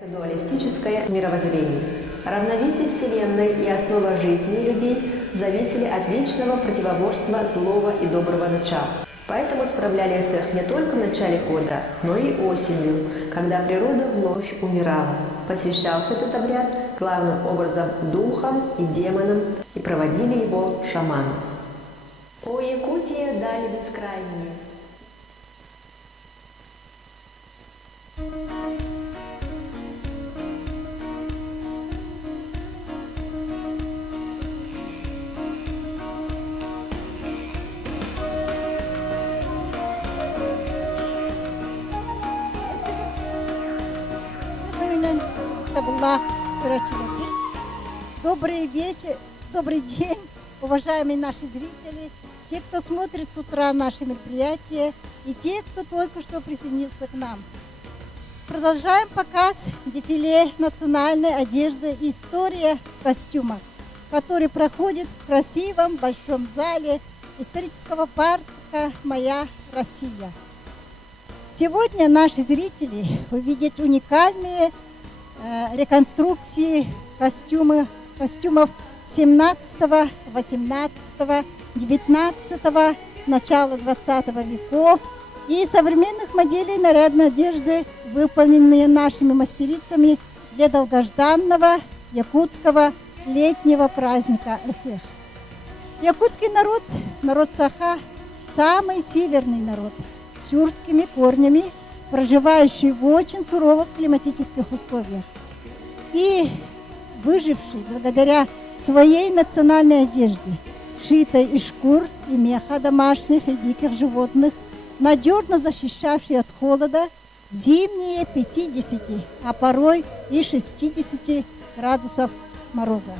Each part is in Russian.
Дуалистическое мировоззрение. Равновесие Вселенной и основа жизни людей зависели от вечного противоборства злого и доброго начала. Поэтому справляли их не только в начале года, но и осенью, когда природа вновь умирала. Посвящался этот обряд главным образом духам и демонам, и проводили его шаманы. О Якутия, дали бескрайние! Добрый вечер, добрый день, уважаемые наши зрители, те, кто смотрит с утра наши мероприятия, и те, кто только что присоединился к нам. Продолжаем показ дефиле национальной одежды «История костюма», который проходит в красивом большом зале исторического парка «Моя Россия». Сегодня наши зрители увидят уникальные реконструкции костюмов 17, 18, 19, начала 20 веков и современных моделей нарядной одежды, выполненные нашими мастерицами для долгожданного якутского летнего праздника Эсэх. Якутский народ, народ Саха, самый северный народ с тюркскими корнями, проживающий в очень суровых климатических условиях и выживший благодаря своей национальной одежде, шитой из шкур и меха домашних и диких животных, надежно защищавший от холода в зимние 50, а порой и 60 градусов мороза.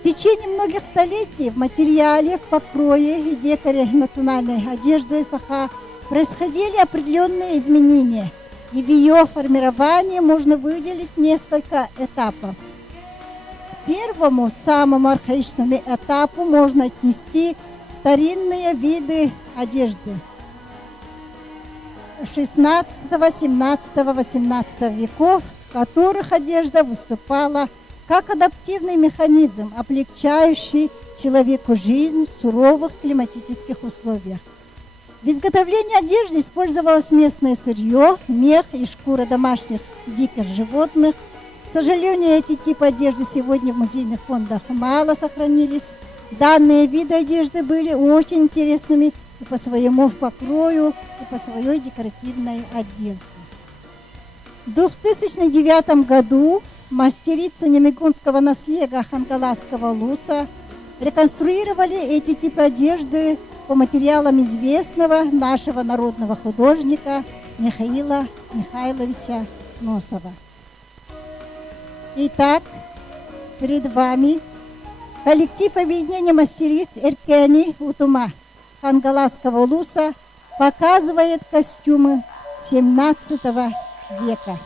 В течение многих столетий в материале, в покрое и декоре национальной одежды Саха происходили определенные изменения, и в ее формировании можно выделить несколько этапов. К первому, самому архаичному этапу можно отнести старинные виды одежды 16, 17, 18 веков, в которых одежда выступала как адаптивный механизм, облегчающий человеку жизнь в суровых климатических условиях. В изготовлении одежды использовалось местное сырье, мех и шкура домашних диких животных. К сожалению, эти типы одежды сегодня в музейных фондах мало сохранились. Данные виды одежды были очень интересными и по своему покрою, и по своей декоративной отделке. В 2009 году мастерица немигунского наследия Хангаласского Луса реконструировали эти типы одежды по материалам известного нашего народного художника Михаила Михайловича Носова. Итак, перед вами коллектив объединения мастериц Эркени Утума Хангаласского Луса показывает костюмы 17 века.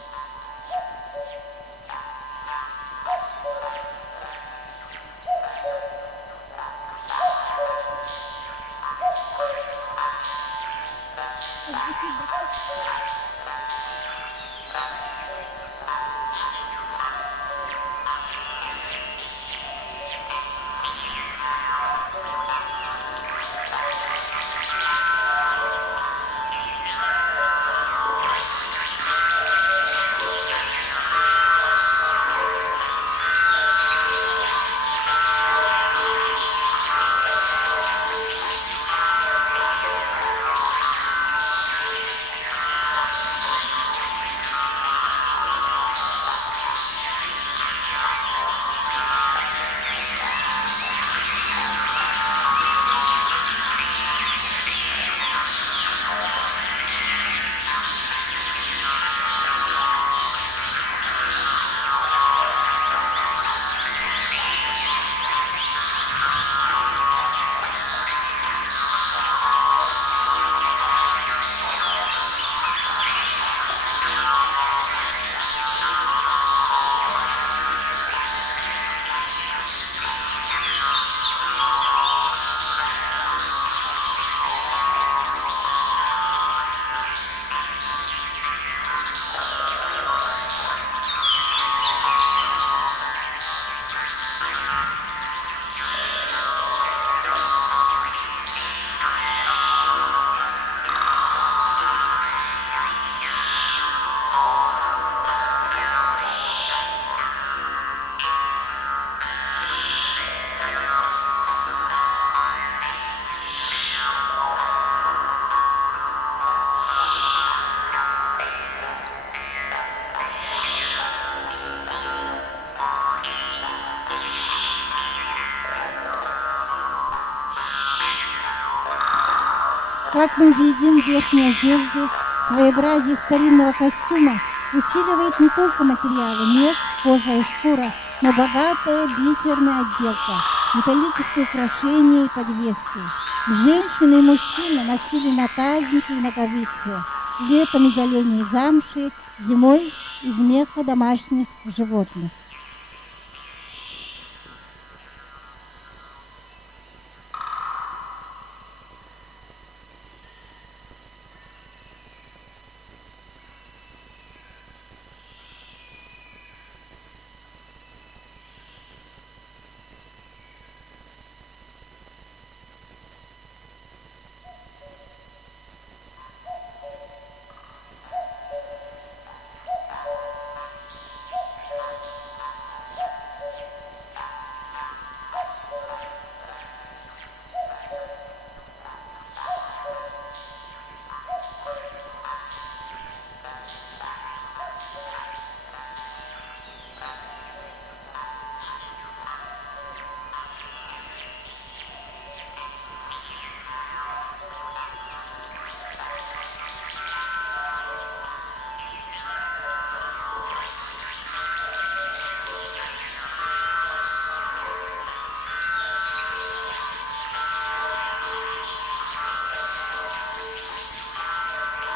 Как мы видим, в верхней одежде своеобразие старинного костюма усиливает не только материалы, мех, кожа и шкура, но богатая бисерная отделка, металлические украшения и подвески. Женщины и мужчины носили натазники и ноговицы, летом из оленей и замши, зимой из меха домашних животных.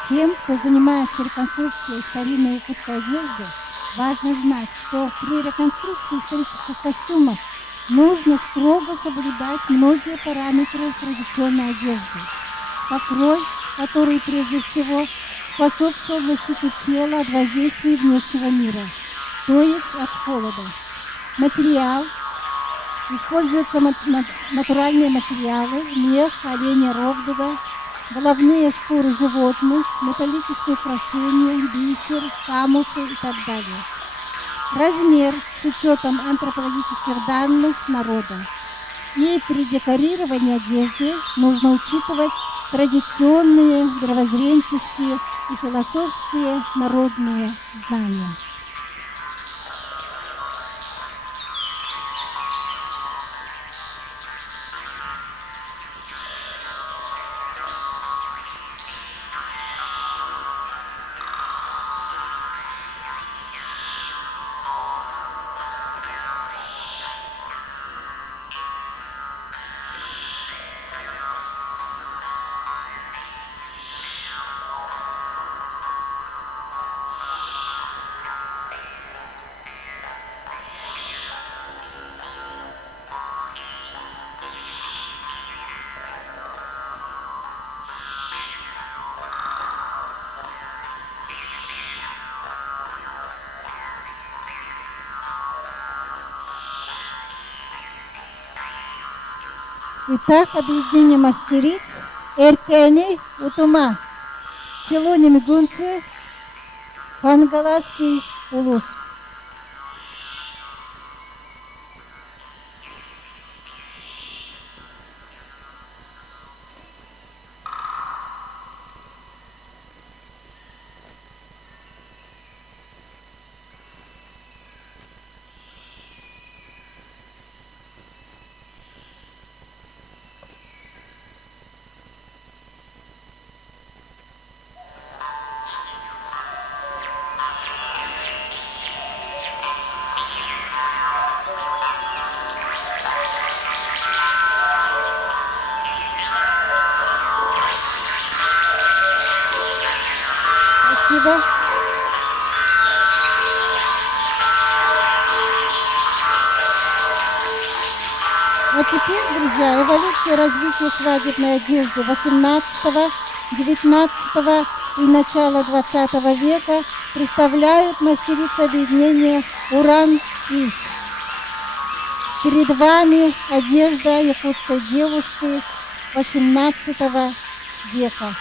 Тем, кто занимается реконструкцией старинной якутской одежды, важно знать, что при реконструкции исторических костюмов нужно строго соблюдать многие параметры традиционной одежды. Покрой, который прежде всего способствовал защите тела от воздействия внешнего мира, то есть от холода. Материал. Используются натуральные материалы, мех, оленя, ровдуга, головные шкуры животных, металлические украшения, бисер, камусы и так далее. Размер с учетом антропологических данных народа. И при декорировании одежды нужно учитывать традиционные мировоззренческие и философские народные знания. Итак, объединение мастериц Эркени Утума, село Немигунцы, Хангаласский улус. Спасибо. А теперь, друзья, эволюция развития свадебной одежды 18, 19 и начала 20 века представляют мастерицы объединения Уран-Иш. Перед вами одежда якутской девушки 18 века.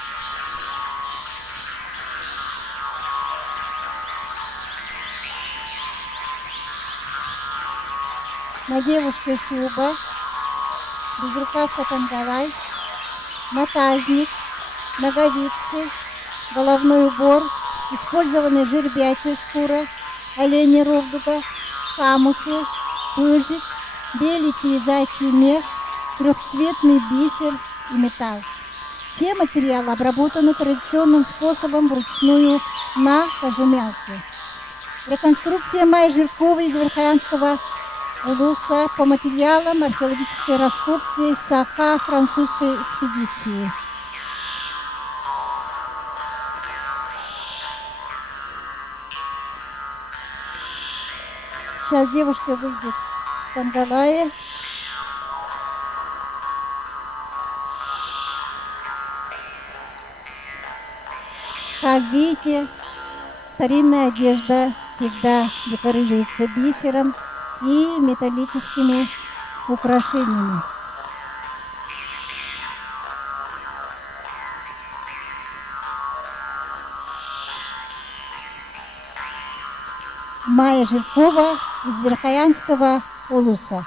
На девушке шуба, безрукавка тангалай, натазник, ноговицы, головной убор, использованная жеребячая шкура, оленя ровдуга, камусы, пыжик, беличий и зайчий мех, трехцветный бисер и металл. Все материалы обработаны традиционным способом вручную на кожемялке. Реконструкция Майи Жирковой из Верхоянского улуса по материалам археологической раскопки Саха французской экспедиции. Сейчас девушка выйдет в Тангалае. Как видите, старинная одежда всегда декорируется бисером и металлическими украшениями. Майя Жиркова из Верхоянского улуса.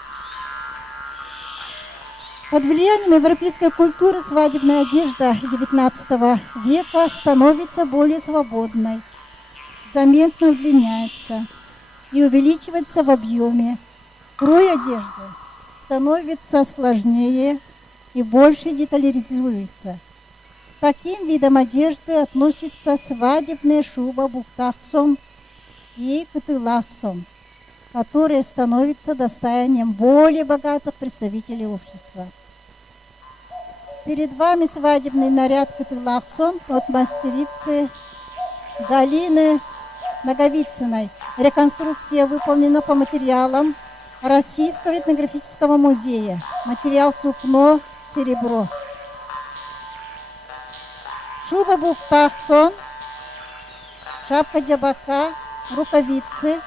Под влиянием европейской культуры свадебная одежда XIX века становится более свободной, заметно удлиняется и увеличивается в объеме. Крой одежды становится сложнее и больше детализируется. К таким видам одежды относится свадебная шуба бухтахсон и кытылахсон, которые становятся достоянием более богатых представителей общества. Перед вами свадебный наряд кытылахсон от мастерицы Галины Наговицыной. Реконструкция выполнена по материалам Российского этнографического музея. Материал сукно, серебро. Шуба бухтахсон, шапка дябака, рукавицы.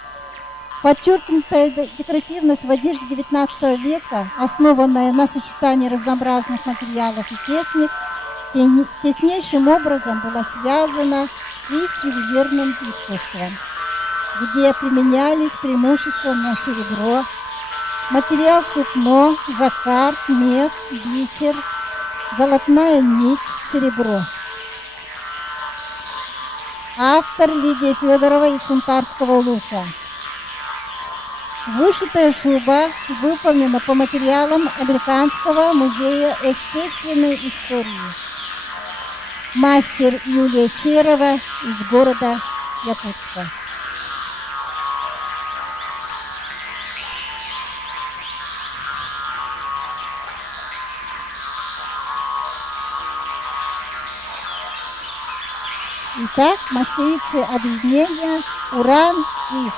Подчеркнутая декоративность в одежде XIX века, основанная на сочетании разнообразных материалов и техник, теснейшим образом была связана и с ювелирным искусством, где применялись преимущественно серебро, материал сукно, жаккард, мех, бисер, золотная нить, серебро. Автор Лидия Федорова из Сунтарского улуса. Вышитая шуба выполнена по материалам Американского музея естественной истории. Мастер Юлия Черова из города Якутска. Итак, мастерицы объединения Уран-Ис.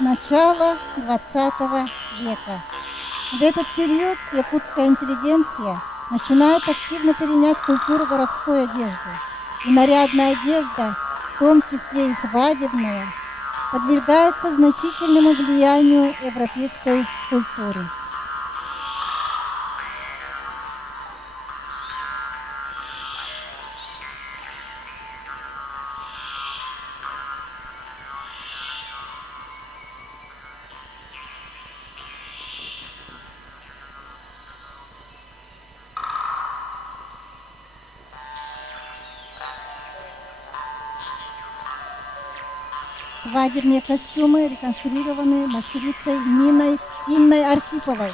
Начало XX века. В этот период якутская интеллигенция начинает активно перенять культуру городской одежды. И нарядная одежда, в том числе и свадебная, подвергается значительному влиянию европейской культуры. Свадебные костюмы реконструированы мастерицей Инной Архиповой.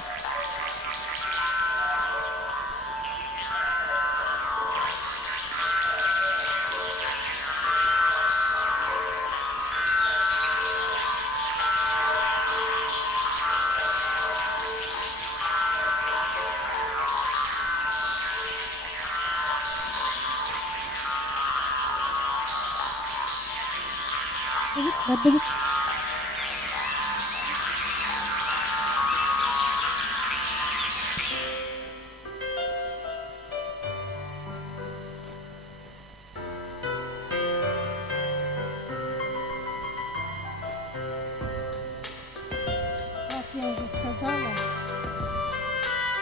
я уже сказала,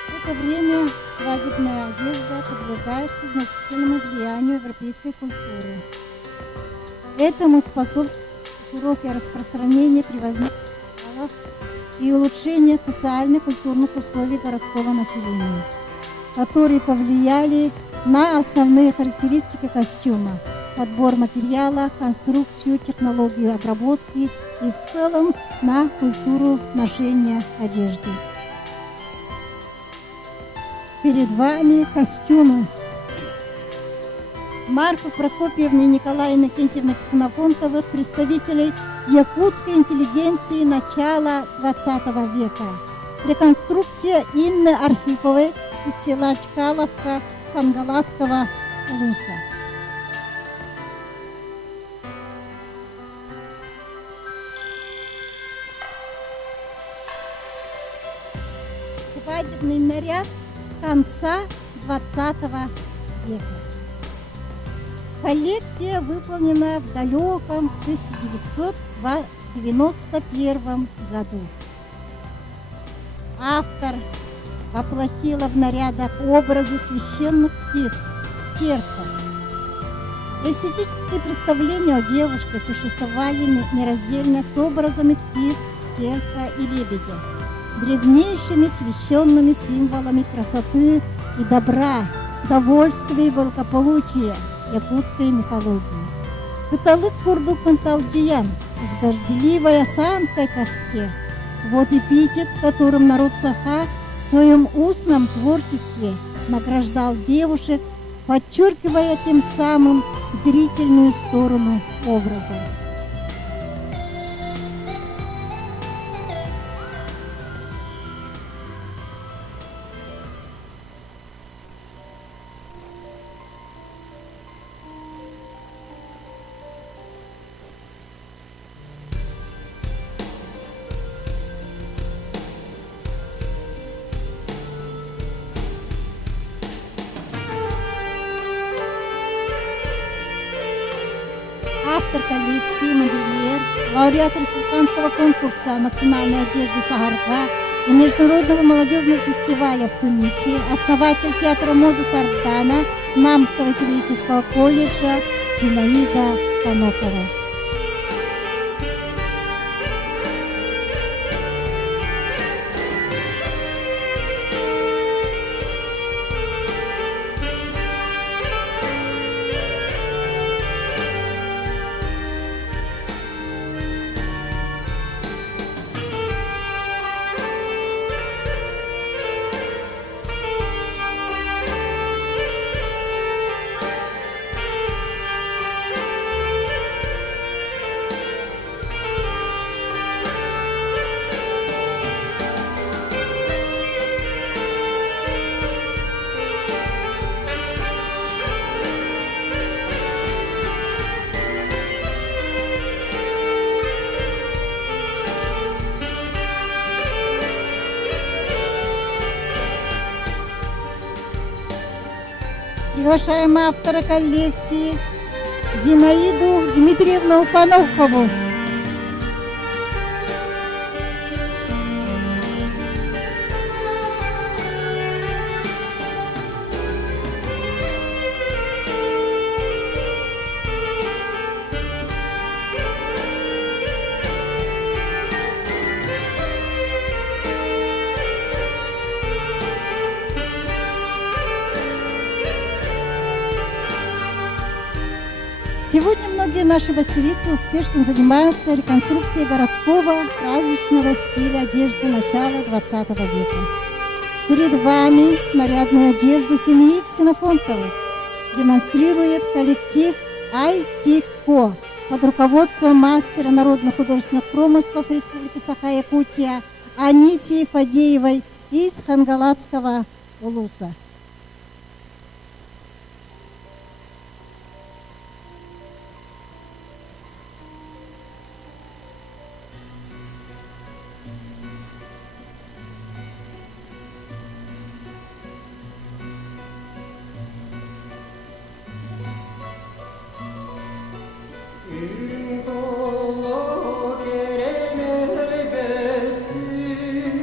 в это время свадебная одежда подвергается значительному влиянию европейской культуры. Этому способствует широкое распространение привозных материалов и улучшение социально-культурных условий городского населения, которые повлияли на основные характеристики костюма: подбор материала, конструкцию, технологию обработки и в целом на культуру ношения одежды. Перед вами костюмы Марфы Прокопьевны и Николая Иннокентьевны Ксенофонтовых, представителей якутской интеллигенции начала XX века. Реконструкция Инны Архиповой из села Чкаловка Хангаласского улуса. Свадебный наряд конца XX века. Коллекция выполнена в далеком 1991 году. Автор воплотила в нарядах образы священных птиц, стерхов. Эстетические представления о девушке существовали нераздельно с образами птиц, стерха и лебедя, древнейшими священными символами красоты и добра, довольствия и благополучия якутской мифологии. Кыталык курдук канталдиян с горделивой осанкой, как стерх. Вот эпитет, которым народ Саха в своем устном творчестве награждал девушек, подчеркивая тем самым зрительную сторону образа. Автор коллекции модельер, лауреат республиканского конкурса национальной одежды «Сагарка» и международного молодежного фестиваля в Тунисе, основатель театра «Модус Ардана» Намского педагогического колледжа Зинаида Конопова. Приглашаем автора коллекции Зинаиду Дмитриевну Панохову. Сегодня многие наши василицы успешно занимаются реконструкцией городского праздничного стиля одежды начала XX века. Перед вами нарядную одежду семьи Ксенофонтовых демонстрирует коллектив «Айтико» под руководством мастера народных художественных промыслов Республики Саха-Якутия Анисии Фадеевой из Хангаласского улуса. Ün dolu keremel bestim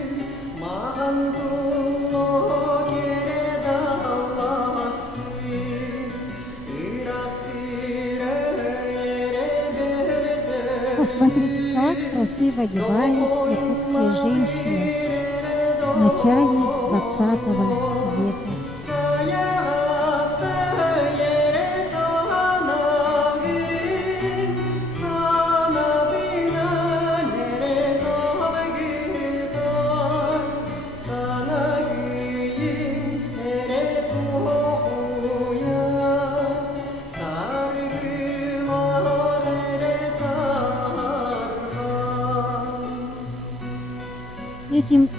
Посмотрите, как красиво одевались якутские женщины в начале 20 века.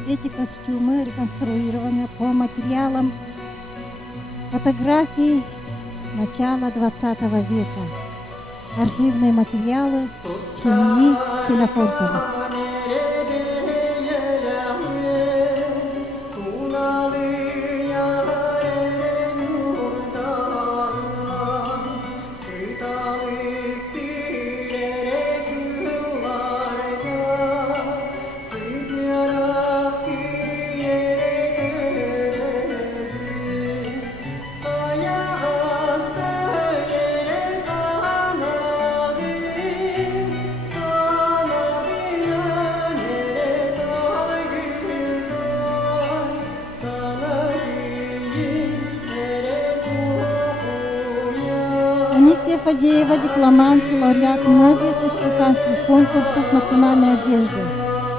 Эти костюмы реконструированы по материалам фотографий начала 20 века. Архивные материалы семьи Ксенофонтовых. Анисия Фадеева, дипломант, лауреат многих республиканских конкурсов национальной одежды,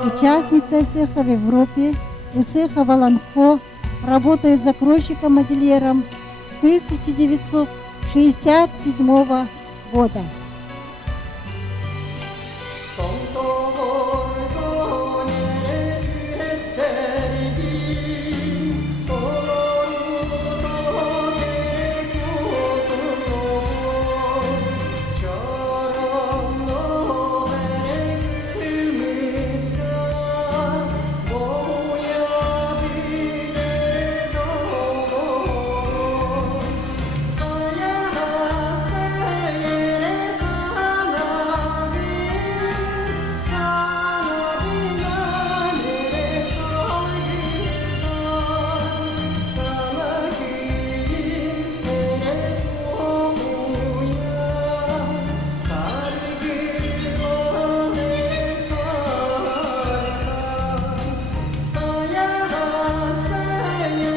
участница СЭХа в Европе, СЭХа в Аланхо, работает закройщиком-модельером с 1967 года.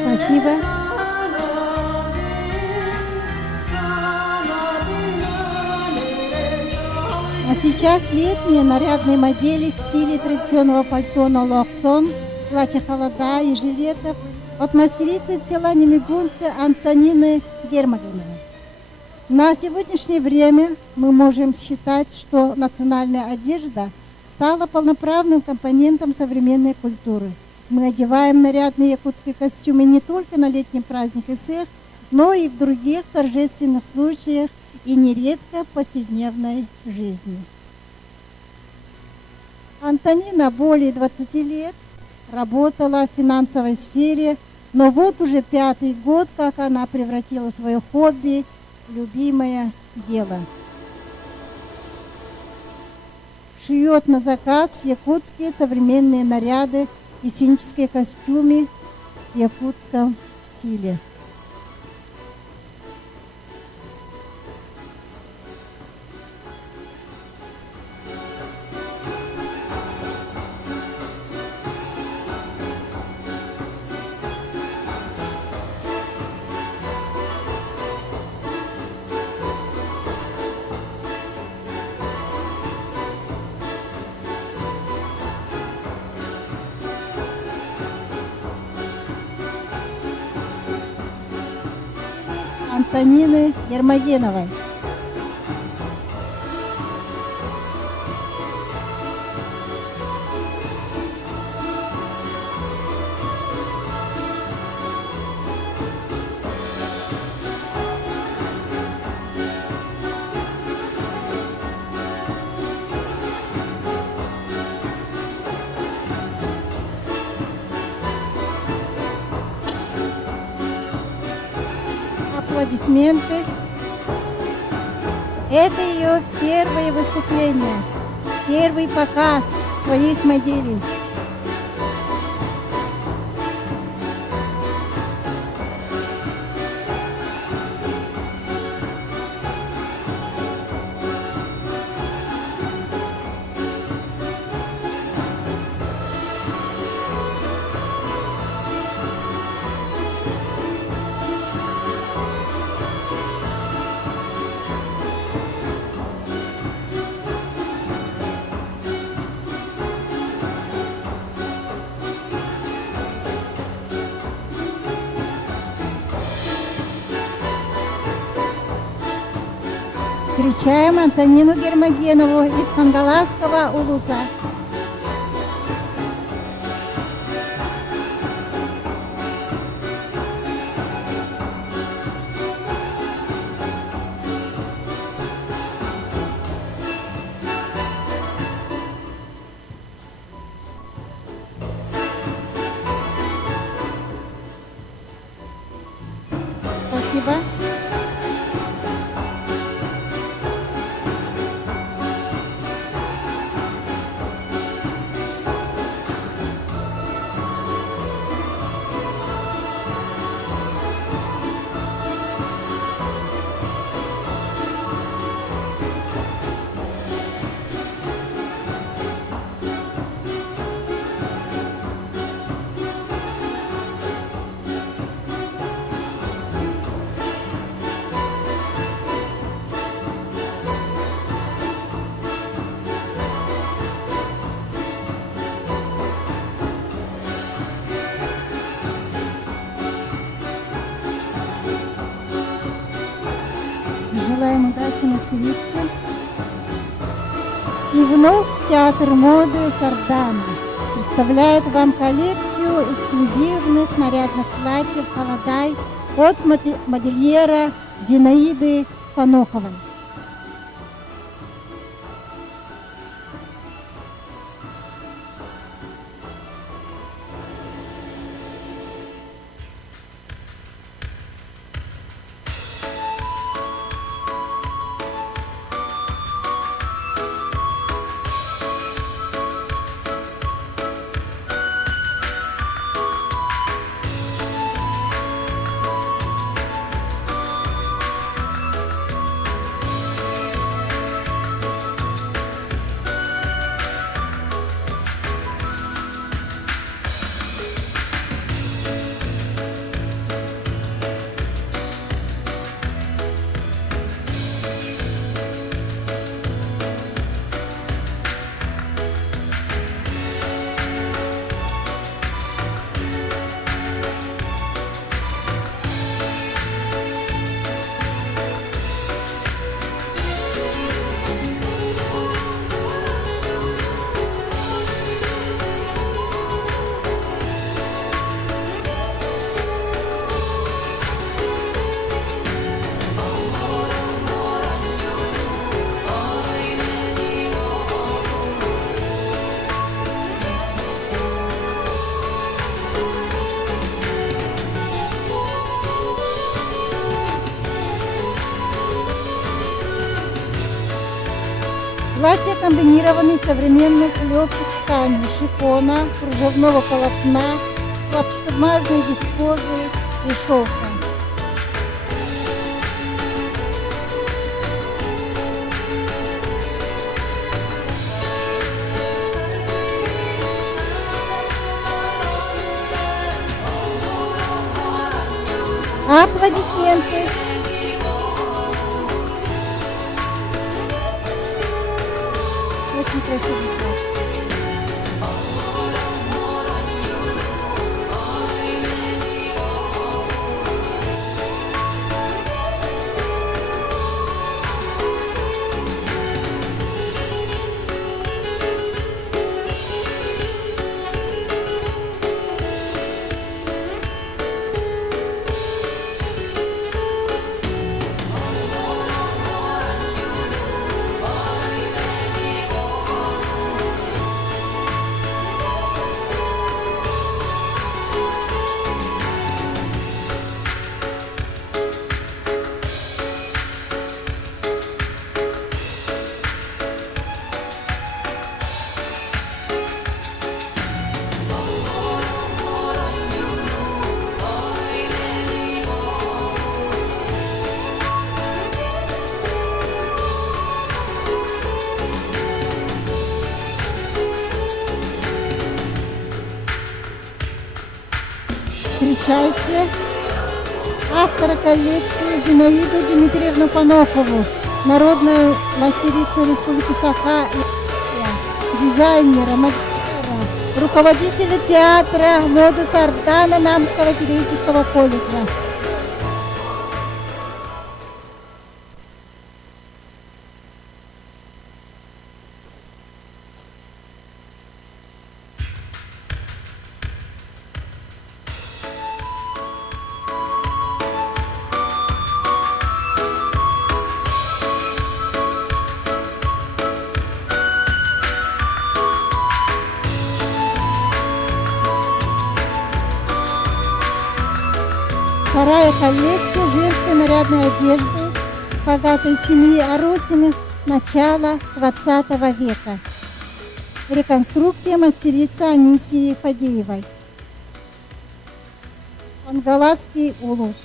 Спасибо. А сейчас летние нарядные модели в стиле традиционного пальто налоксон, платья холода и жилетов от мастерицы села Немигунца Антонины Гермогеновой. На сегодняшнее время мы можем считать, что национальная одежда стала полноправным компонентом современной культуры. Мы одеваем нарядные якутские костюмы не только на летний праздник СЭХ, но и в других торжественных случаях и нередко в повседневной жизни. Антонина более 20 лет работала в финансовой сфере, но вот уже 5-й год, как она превратила свое хобби в любимое дело. Шьет на заказ якутские современные наряды и сценические костюмы в якутском стиле. Антонины Гермогеновой. Аплодисменты. Это ее первое выступление, первый показ своих моделей. Встречаем Антонину Гермогенову из Хангаласского улуса. Спасибо. Желаем удачи на селекции. И вновь театр моды Сардана представляет вам коллекцию эксклюзивных нарядных платьев «Холодай» от модельера Зинаиды Паноховой. Платья комбинированы из современных легких тканей, шифона, кружевного полотна, хлопчатобумажной вискозы и шелка. Аплодисменты. Очень красивый платье. Встречайте автора коллекции Зинаиду Дмитриевну Панохову, народную мастерицу Республики Саха, дизайнера, модельера, руководителя театра моды Сардана Намского педагогического колледжа. Вторая коллекция женской нарядной одежды богатой семьи Арусиных начала 20 века. Реконструкция мастерицы Анисии Фадеевой. Ангаласский улус.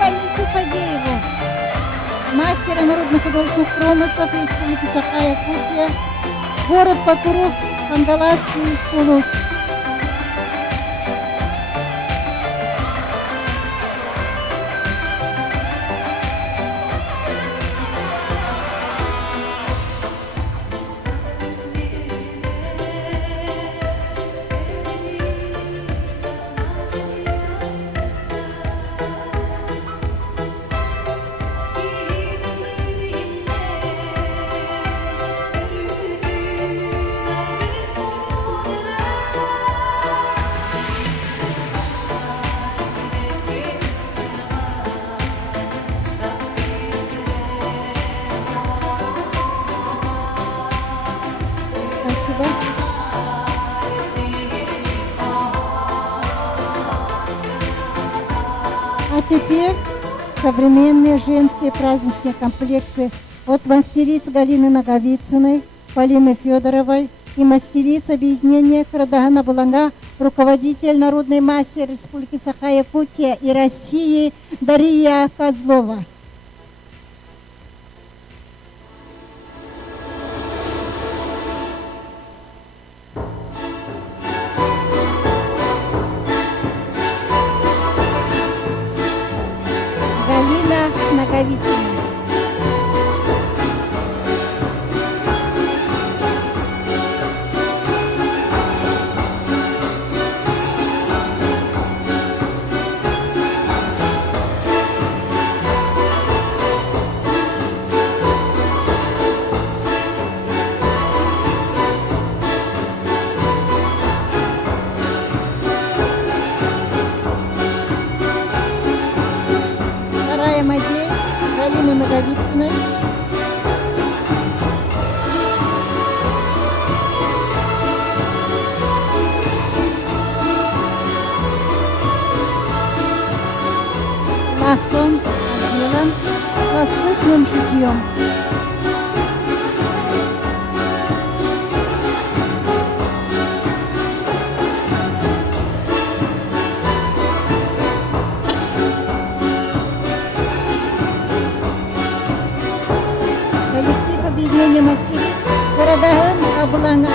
Анисию Фадееву, мастера народно-художественных промыслов Республики Саха-Якутия, город Покурус, Ангаласский улус. Спасибо. А теперь современные женские праздничные комплекты от мастериц Галины Наговицыной, Полины Федоровой и мастериц объединения Крадагана Буланга, руководитель народный мастер Республики Саха-Якутия и России Дарья Козлова. Галина Наговицына. Вторая модель Галины Наговицыной. Лосом отделан лоскутным шитьем. Коллектив объединения мастериц Крадаган Буланга.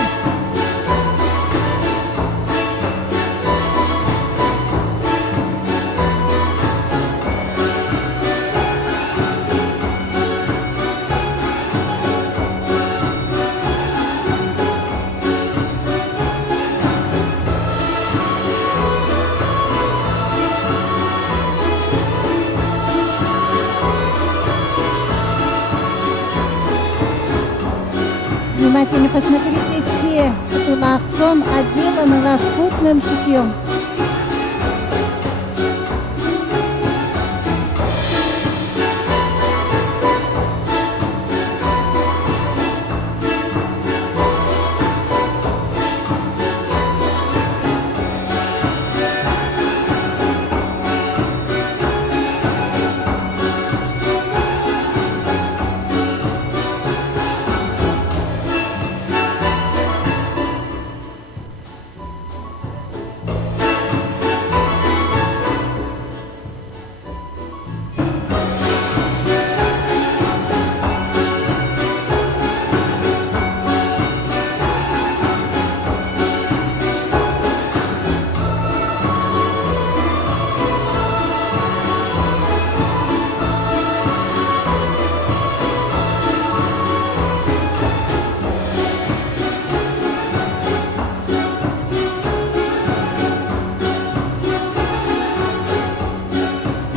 внимательно посмотрите, все тулахсон отделаны лоскутным шитьем.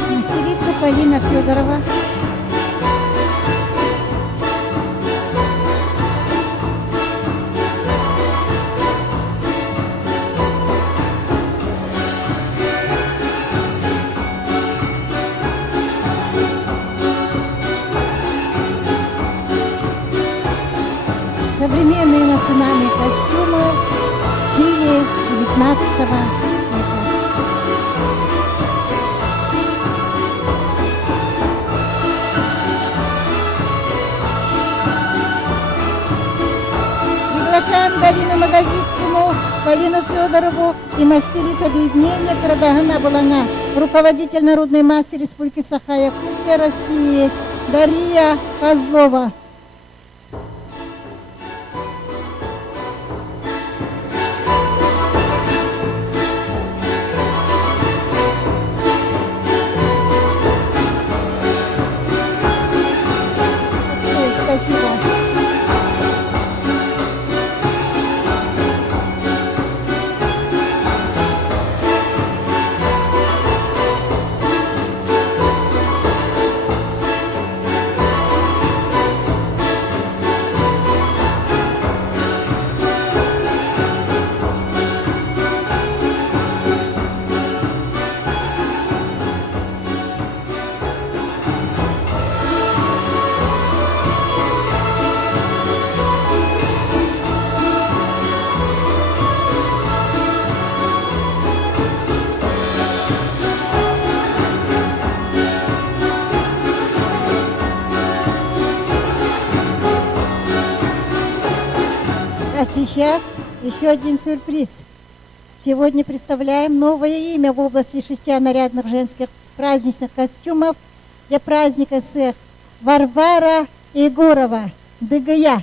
Мастерица Полина Федорова. Современные национальные костюмы в стиле 19 века. Приглашаем Галину Наговицыну, Полину Федорову и мастериц объединения Пиродагана Булана, руководитель народной массы Республики Саха-Якутия России Дарья Козлова. Спасибо. А сейчас еще один сюрприз. Сегодня представляем новое имя в области шитья нарядных женских праздничных костюмов для праздника Сех. Варвара Егорова, ДГЯ.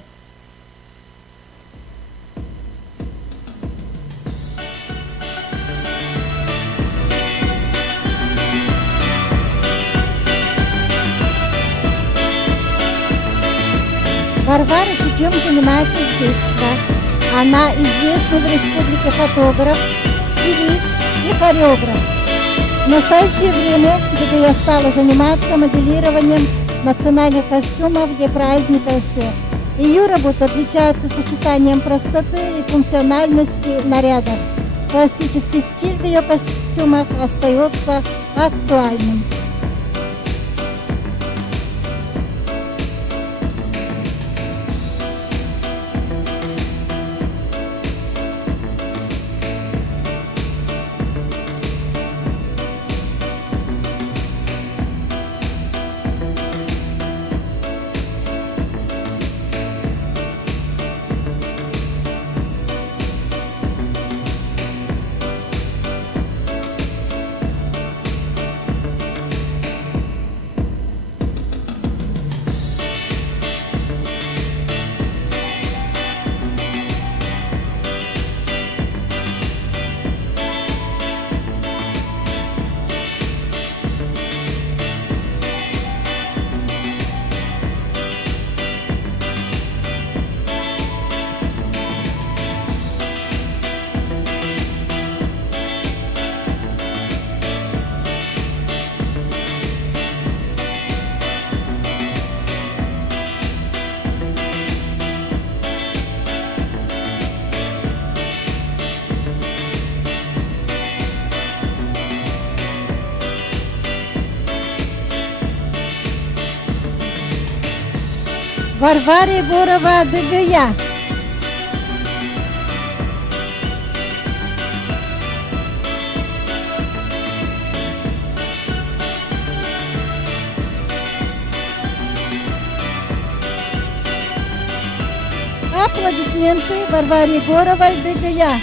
Варвара шитьем занимается с детства. Она известный в республике фотограф, стилист и хореограф. В настоящее время ДГЯ стала заниматься моделированием национальных костюмов для праздника Сех. Ее работа отличается сочетанием простоты и функциональности нарядов. Классический стиль в ее костюмах остается актуальным. Варвара Егорова ДГЯ. Аплодисменты Варваре Егоровой ДГЯ.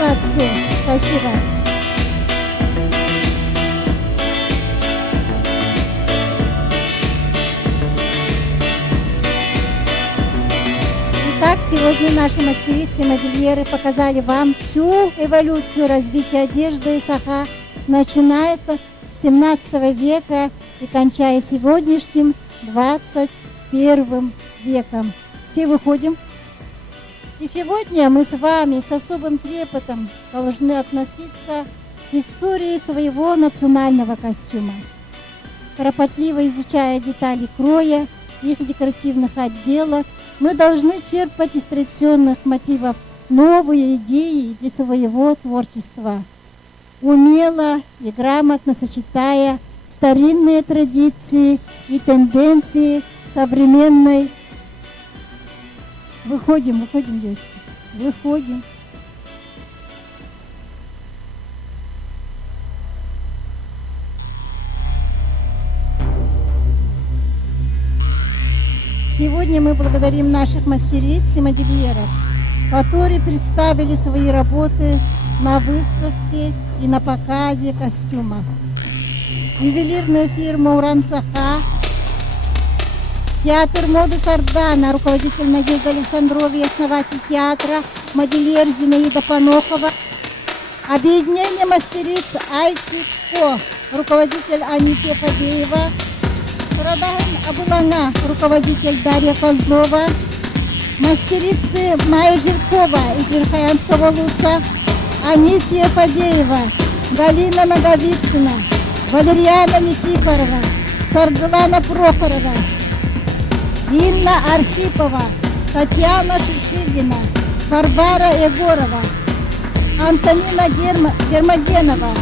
Молодцы, спасибо. Итак, сегодня наши мастерицы-модельеры показали вам всю эволюцию развития одежды и саха, начиная с 17 века и кончая сегодняшним 21 веком. Все выходим. И сегодня мы с вами с особым трепетом должны относиться к истории своего национального костюма. Кропотливо изучая детали кроя, их декоративных отделов, мы должны черпать из традиционных мотивов новые идеи для своего творчества, умело и грамотно сочетая старинные традиции и тенденции современной. Выходим, девочки, выходим. Сегодня мы благодарим наших мастериц и модельеров, которые представили свои работы на выставке и на показе костюмов. Ювелирная фирма «Уран Саха», театр моды Сардана, руководитель Надежда Александрова и основатель театра, модельер Зинаида Панохова. Объединение мастериц Айтико, руководитель Анисия Фадеева. Сурадаган Абулана, руководитель Дарья Козлова. Мастерицы Майя Жиркова из Верхоянского Луса. Анисия Фадеева, Галина Наговицына, Валерьяна Никифорова, Саргулана Прохорова, Инна Архипова, Татьяна Шишигина, Варвара Егорова, Антонина Гермогенова,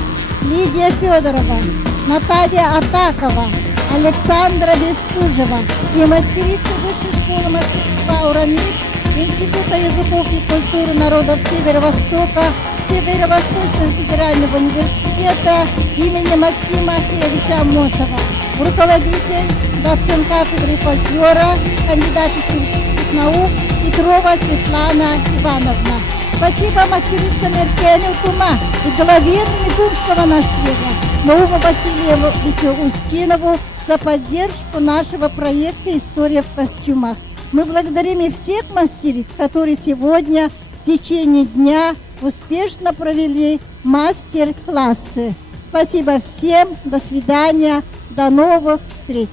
Лидия Федорова, Наталья Атакова, Александра Бестужева и мастерицы Высшей школы мастерства «Ураниц» Института языков и культуры народов Северо-Востока, Северо-Восточного федерального университета имени Максима Ахиловича Амосова, руководитель, доцент кафедры фольклора, кандидат исторических наук Петрова Светлана Ивановна. Спасибо мастерицам Эркеню Тума и главе Мигунского наследия Науму Васильевичу Устинову за поддержку нашего проекта «История в костюмах». Мы благодарим и всех мастериц, которые сегодня в течение дня успешно провели мастер-классы. Спасибо всем, до свидания, до новых встреч.